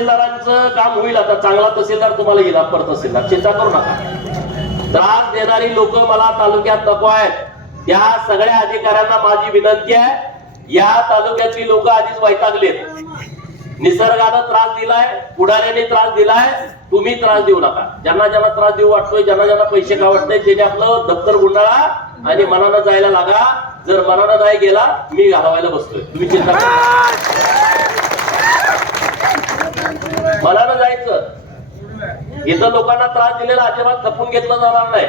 तहसीलदारांचं काम होईल आता. चांगला तहसीलदार तुम्हाला येईल अप्पर तहसीलदार. चिंता करू नका. त्रास देणारी लोक मला तालुक्यात नको आहेत. त्या सगळ्या अधिकाऱ्यांना माझी विनंती आहे. या तालुक्यातली लोक आधीच वैतागलेत. निसर्गानं त्रास दिलाय पुढाऱ्याने त्रास दिलाय. तुम्ही त्रास देऊ नका. ज्यांना ज्यांना त्रास देऊ वाटतोय ज्यांना ज्यांना पैसे का वाटतोय त्याने आपलं दप्तर गुंडाळा आणि मनानं जायला लागा. जर मनानं नाही गेला मी घालवायला बसतोय. तुम्ही चिंता करू नका. मनानं जायचं इथं लोकांना त्रास दिलेला अजिबात खपून घेतलं जाणार नाही.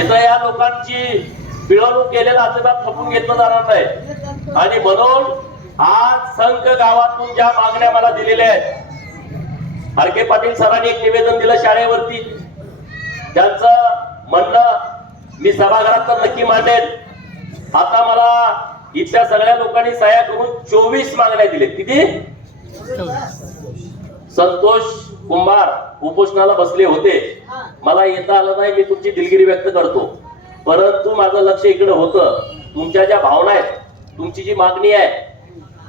इथं या लोकांची पिळवणूक केलेला अजिबात खपून घेतलं जाणार नाही. आणि म्हणून आज संघ गावातून ज्या मागण्या मला दिलेल्या आहेत हरके पाटील सरांनी एक निवेदन दिलं शाळेवरती. त्यांचं म्हणणं मी सभागृहात तर नक्की मांडेल आता मला इथल्या सगळ्या लोकांनी सह्या करून चोवीस मागण्या दिल्या किती? संतोष कुंभार उपोषणाला बसले होते. मला येता आलं नाही मी तुमची दिलगिरी व्यक्त करतो. परंतु माझं लक्ष इकडे होतं. तुमच्या ज्या भावना आहेत तुमची जी मागणी आहे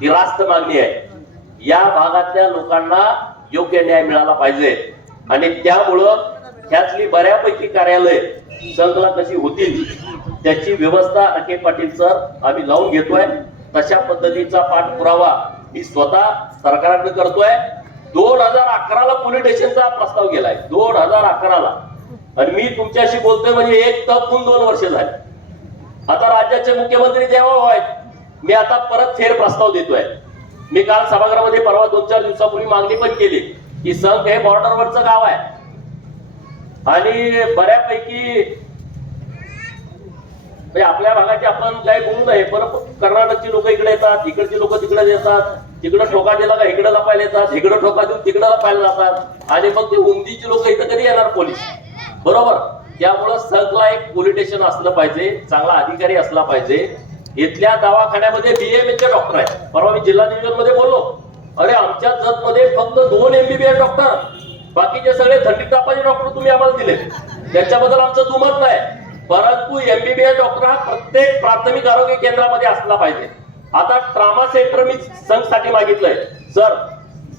ती रास्त मागणी आहे. या भागातल्या लोकांना योग्य न्याय मिळाला पाहिजे. आणि त्यामुळं ह्यातली बऱ्यापैकी कार्यालय संघला कशी होतील त्याची व्यवस्था अके पाटील सर आम्ही लावून घेतोय. तशा पद्धतीचा पाठपुरावा मी स्वतः सरकारकडे करतोय. दोन हजार अकराला पोलीस स्टेशनचा प्रस्ताव गेलाय. दोन हजार अकराला. आणि मी तुमच्याशी बोलतोय म्हणजे एक तपून दोन वर्ष झाले. आता राज्याचे मुख्यमंत्री देवा आहेत. मी आता परत फेर प्रस्ताव देतोय. मी काल सभागृहामध्ये परवा दोन चार दिवसापूर्वी मागणी पण केली की संघ हे बॉर्डरवरचं गाव आहे. आणि बऱ्यापैकी म्हणजे आपल्या भागाची आपण काही बोलू नये. पण कर्नाटकची लोक इकडे येतात इकडची लोक तिकडे येतात. तिकडं ठोका दिला का इकडं लपायला येतात इकडं ठोका देऊन तिकडं लपायला जातात. आणि मग ते उंदीची लोक इथं कधी येणार पोलीस? बरोबर? त्यामुळं सगळं एक पोलीस स्टेशन असलं पाहिजे चांगला अधिकारी असला पाहिजे. इथल्या दवाखान्यामध्ये बीएमए चे डॉक्टर आहेत. परवा मी जिल्हा डिव्हिजनमध्ये बोललो. अरे आमच्या जत मध्ये फक्त दोन एमबीबीएस डॉक्टर बाकीचे सगळे थंडी तापाचे डॉक्टर तुम्ही आम्हाला दिले. त्याच्याबद्दल आमचं दुमत नाही. परंतु एमबीबीएस डॉक्टर हा प्रत्येक प्राथमिक आरोग्य केंद्रामध्ये असला पाहिजे. आता ट्रामा सेंटर मी संघसाठी मागितलंय. सर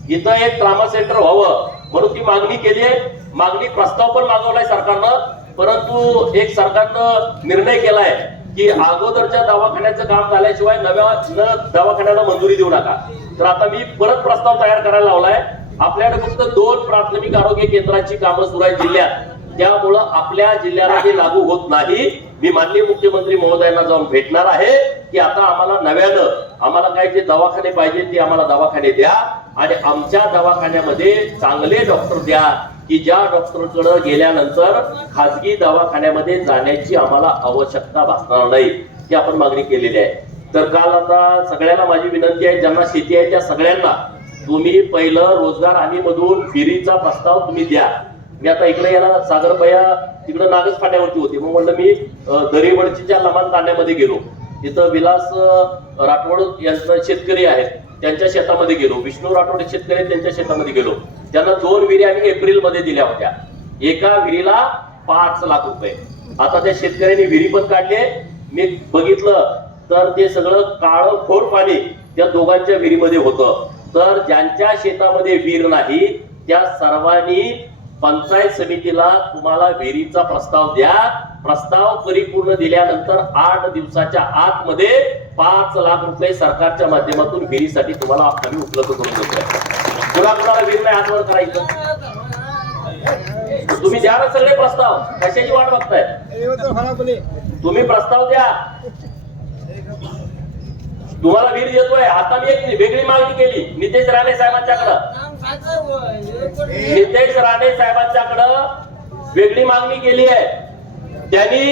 इथं एक ट्रामा सेंटर व्हावं म्हणून ती मागणी केली आहे. मागणी प्रस्ताव पण मागवलाय सरकारनं. परंतु एक सरकारनं निर्णय केलाय की अगोदरच्या दवाखान्याचं काम झाल्याशिवाय नव्या न दवाखान्याला मंजुरी देऊ नका. तर आता मी परत प्रस्ताव तयार करायला लावलाय. आपल्याकडे फक्त दोन प्राथमिक आरोग्य केंद्राची कामं सुरू आहेत जिल्ह्यात. त्यामुळं आपल्या जिल्ह्याला हे लागू होत नाही. मी माननीय मुख्यमंत्री महोदयांना जाऊन भेटणार आहे. की आता आम्हाला नव्यानं आम्हाला काय जे दवाखाने पाहिजे ते आम्हाला दवाखाने द्या आणि आमच्या दवाखान्यामध्ये चांगले डॉक्टर द्या की ज्या डॉक्टरकडे गेल्यानंतर खाजगी दवाखान्यामध्ये जाण्याची आम्हाला आवश्यकता भासणार नाही ही आपण मागणी केलेली आहे. तर काल आता सगळ्यांना माझी विनंती आहे ज्यांना शेती आहे त्या सगळ्यांना तुम्ही पहिलं रोजगार हमी मधून फिरीचा प्रस्ताव तुम्ही द्या. मी आता इकडे याला सागरबया तिकडे नागच फाट्यावरती होती मग म्हणलं मी अं, दरीवडच्या लमान तांड्यामध्ये गेलो. तिथं विलास राठोड यांचं शेतकरी आहेत. त्यांच्या शेतामध्ये गेलो. विष्णू राठोड शेतकरी आहेत, त्यांच्या शेतामध्ये गेलो. त्यांना दोन विहिरी आम्ही एप्रिलमध्ये दिल्या होत्या. एका विहिरीला पाच लाख रुपये. आता त्या शेतकऱ्यांनी विहिरी पण काढले. मी बघितलं तर ते सगळं काळं खोर पाणी त्या दोघांच्या विहिरीमध्ये होतं. तर ज्यांच्या शेतामध्ये विहीर नाही त्या सर्वांनी पंचायत समितीला तुम्हाला विहिरीचा प्रस्ताव द्या. प्रस्ताव परिपूर्ण दिल्यानंतर आठ दिवसाच्या आतमध्ये पाच लाख रुपये सरकारच्या माध्यमातून विहिरीसाठी तुम्हाला आम्ही उपलब्ध करून देतो. कुणा कुणाला विहीर नाही हातवर करायचं? तुम्ही द्या ना सगळे प्रस्ताव. कशाची वाट बघताय? तुम्ही प्रस्ताव द्या. तुम्हाला वीर देतोय आता मी एक वेगळी मागणी केली. नितेश राणे साहेबांच्याकडं. नितेश राणे साहेबांच्याकडं वेगळी मागणी केली आहे. त्यांनी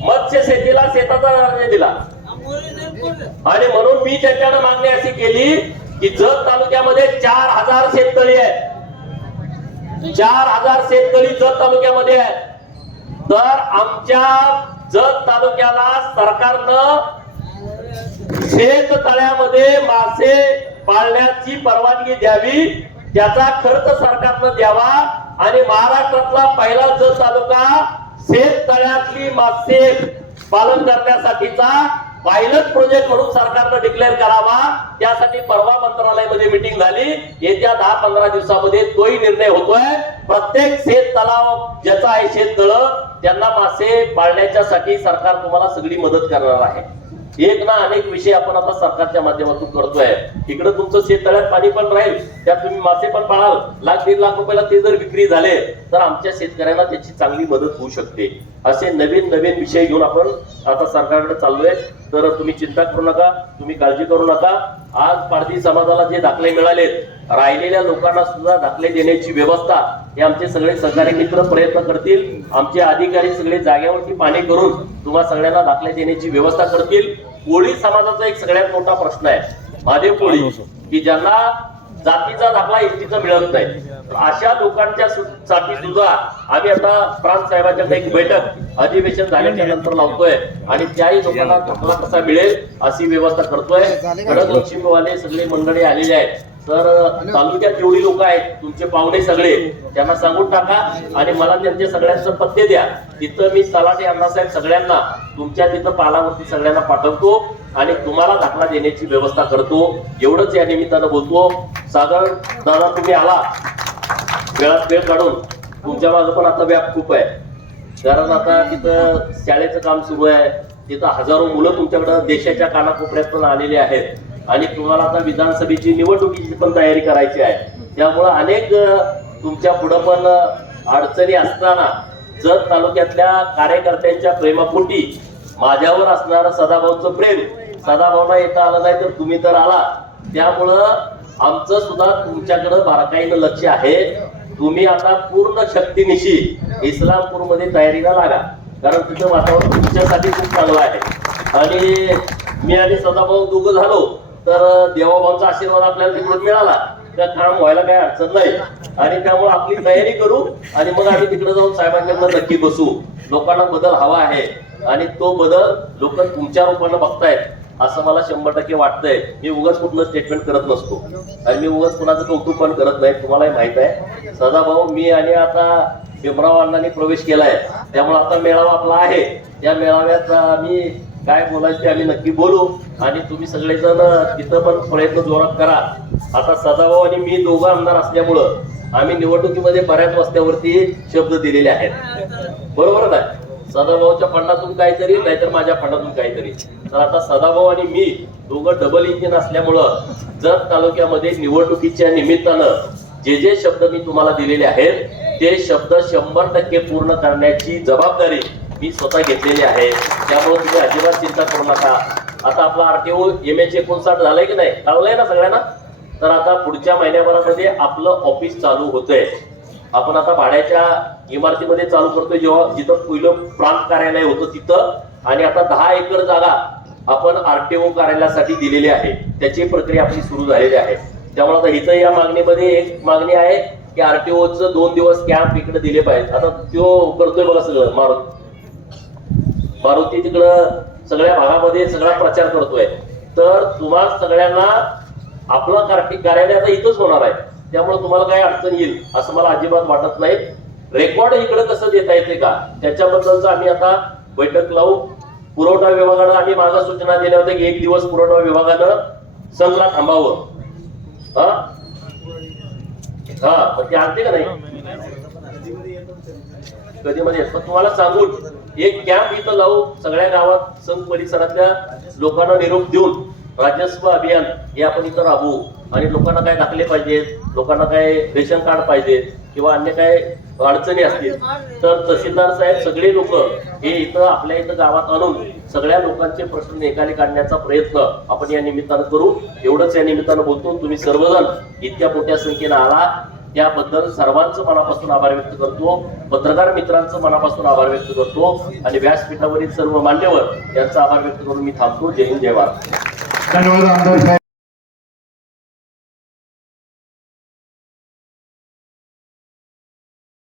मत्स्य शेतीला शेताचा दर्जा दिला. आणि म्हणून मी त्यांच्याकडे मागणी अशी केली की जत तालुक्यामध्ये चार हजार शेततळी आहेत. चार हजार शेततळी जत तालुक्यामध्ये आहेत. तर आमच्या जत तालुक्याला सरकारनं शेत तळ्यामध्ये मासे पाळण्याची परवानगी द्यावी त्याचा खर्च सरकारनं द्यावा आणि महाराष्ट्रातला पहिला जत तालुका शेत तळ्यातली मासे पालन करण्यासाठीचा पायलट प्रोजेक्ट म्हणून सरकारनं डिक्लेअर करावा. त्यासाठी परवा मंत्रालयामध्ये मिटिंग झाली. येत्या दहा पंधरा दिवसामध्ये तोही निर्णय होतोय. प्रत्येक शेत तलाव ज्याचा आहे शेत तळ त्यांना मासे पाळण्याच्यासाठी सरकार तुम्हाला सगळी मदत करणार आहे. एक ना अनेक विषय आपण आता सरकारच्या माध्यमातून करतोय. इकडे तुमचं शेततळ्यात पाणी पण राहील त्यात तुम्ही मासे पण पाळाल. लाख दीड लाख रुपयाला ते जर विक्री झाले तर आमच्या शेतकऱ्यांना त्याची चांगली मदत होऊ शकते. असे नवीन नवीन विषय घेऊन आपण आता सरकारकडे चाललोय. तर तुम्ही चिंता करू नका तुम्ही काळजी करू नका. आज पारधी समाजाला जे दाखले मिळाले राहिलेल्या लोकांना सुद्धा दाखले देण्याची व्यवस्था हे आमचे सगळे सहकारी मित्र प्रयत्न करतील. आमचे अधिकारी सगळे जाग्यावरती पाणी करून तुम्हा सगळ्यांना दाखले देण्याची व्यवस्था करतील. कोळी समाजाचा एक सगळ्यात मोठा प्रश्न आहे. महादेव कोळी की ज्यांना जातीचा दाखला एसटीचा मिळत नाही. अशा लोकांच्या सु- साठी सुद्धा आम्ही आता प्रांत साहेबांच्याकडे एक बैठक अधिवेशन झाल्याच्यानंतर लावतोय. आणि त्याही लोकांना दाखला कसा मिळेल अशी व्यवस्था करतोय. कडक लक्ष्मीवाले सगळे मंडळी आलेले आहेत. तर तालुक्यात जेवढी लोक आहेत तुमचे पाहुणे सगळे त्यांना सांगून टाका आणि मला त्यांच्या सगळ्यांचं पत्ते द्या. तिथं मी तलाटे अण्णासाहेब सगळ्यांना तुमच्या तिथं पालावरती सगळ्यांना पाठवतो आणि तुम्हाला दाखला देण्याची व्यवस्था करतो. एवढंच या निमित्तानं बोलतो. सागर दादा तुम्ही आला. वेळात वेळ काढून. तुमच्या मागं पण आता व्याप खूप आहे. कारण आता तिथं शाळेचं काम सुरू आहे. तिथं हजारो मुलं तुमच्याकडं देशाच्या कानाकोपऱ्यातून आलेली आहेत. आणि तुम्हाला आता विधानसभेची निवडणुकीची पण तयारी करायची आहे. त्यामुळं अनेक तुमच्या पुढं पण अडचणी असताना जत तालुक्यातल्या कार्यकर्त्यांच्या प्रेमापोटी माझ्यावर असणारं सदाभाऊचं प्रेम सदाभाऊना येता आलं नाही तर तुम्ही तर आला. त्यामुळं आमचं सुद्धा तुमच्याकडं बारकाईनं लक्ष आहे. तुम्ही आता पूर्ण शक्तीनिशी इस्लामपूरमध्ये तयारीला लागा. कारण तिथं वातावरण तुमच्यासाठी खूप चांगलं आहे. आणि मी आणि सदाभाऊ दोघं झालो. तर देवाबांचा आशीर्वाद आपल्याला तिकडून मिळाला. त्या काम व्हायला काही अडचण नाही. आणि त्यामुळे आपली तयारी करू आणि मग आम्ही तिकडे जाऊन साहेबांकडनं नक्की बसू. लोकांना बदल हवा आहे आणि तो बदल लोक तुमच्या रूपानं बघतायत असं मला शंभर टक्के वाटतंय. मी उगाच कुठलं स्टेटमेंट करत नसतो. आणि मी उगाच कुणाचं कौतुक पण करत नाही. तुम्हालाही माहीत आहे. सदाभाऊ मी आणि आता भीमराव अण्णांनी प्रवेश केलाय. त्यामुळे आता मेळावा आपला आहे. त्या मेळाव्यात आम्ही काय बोलायचं ते आम्ही नक्की बोलू. आणि तुम्ही सगळेजण तिथं पण प्रयत्न जोरात करा. आता सदाभाऊ आणि मी दोघं आमदार असल्यामुळं आम्ही निवडणुकीमध्ये बऱ्याच वस्त्यावरती शब्द दिलेले आहेत. बरोबर ना सदाभाऊच्या फंडातून काहीतरी नाहीतर माझ्या फंडातून काहीतरी. तर आता सदाभाऊ आणि मी दोघं डबल इंजिन असल्यामुळं जत तालुक्यामध्ये निवडणुकीच्या निमित्तानं जे जे शब्द मी तुम्हाला दिलेले आहेत ते शब्द शंभर टक्के पूर्ण करण्याची जबाबदारी मी स्वतः घेतलेली आहे. त्यामुळे तुम्ही अजिबात चिंता करू नका. आता आपला आरटीओ एम एच एकोणसाठ झालंय की नाही? चाललंय ना सगळ्यांना? तर आता पुढच्या महिन्याभरामध्ये आपलं ऑफिस चालू होतंय. आपण आता भाड्याच्या इमारतीमध्ये चालू करतोय जेव्हा जिथं पहिलं प्रांत कार्यालय होतं तिथं. आणि आता दहा एकर जागा आपण आरटीओ कार्यालयासाठी दिलेली आहे. त्याची प्रक्रिया आपली सुरू झालेली आहे. त्यामुळे आता हिचं या मागणीमध्ये एक मागणी आहे की आरटीओचं दोन दिवस कॅम्प इकडे दिले पाहिजे आता तो करतोय बघा सगळं. मारुत मारुती तिकडं सगळ्या भागामध्ये सगळा प्रचार करतोय. तर तुम्हा सगळ्यांना आपलं कार्यालय आता इथंच होणार आहे. त्यामुळे तुम्हाला काही अडचण येईल असं मला अजिबात वाटत नाही. रेकॉर्ड इकडे कसं देता येते का? त्याच्याबद्दलच आम्ही आता बैठक लावू. पुरवठा विभागानं आम्ही माझ्या सूचना दिल्या होत्या की एक दिवस पुरवठा विभागानं संघला थांबावं. हा? हा पण ते आणते का नाही? कधी मध्ये पण तुम्हाला सांगून एक कॅम्प इथं लावून सगळ्या गावात संघ परिसरातल्या लोकांना निरोप देऊन राजस्व अभियान हे आपण इथं राबवू. आणि लोकांना काय दाखले पाहिजेत लोकांना काय रेशन कार्ड पाहिजे किंवा अन्य काय अडचणी असतील तर तहसीलदार साहेब सगळे लोक हे इथं आपल्या इथं गावात आणून सगळ्या लोकांचे प्रश्न निकाली काढण्याचा प्रयत्न आपण या निमित्तानं करू. एवढंच या निमित्तानं बोलतो. तुम्ही सर्वजण इतक्या मोठ्या संख्येनं आला. त्याबद्दल सर्वांचं मनापासून आभार व्यक्त करतो. पत्रकार मित्रांचं मनापासून आभार व्यक्त करतो. आणि व्यासपीठावरील सर्व मान्यवर यांचा आभार व्यक्त करून मी थांबतो. जय हिंद जय भारत. धन्यवाद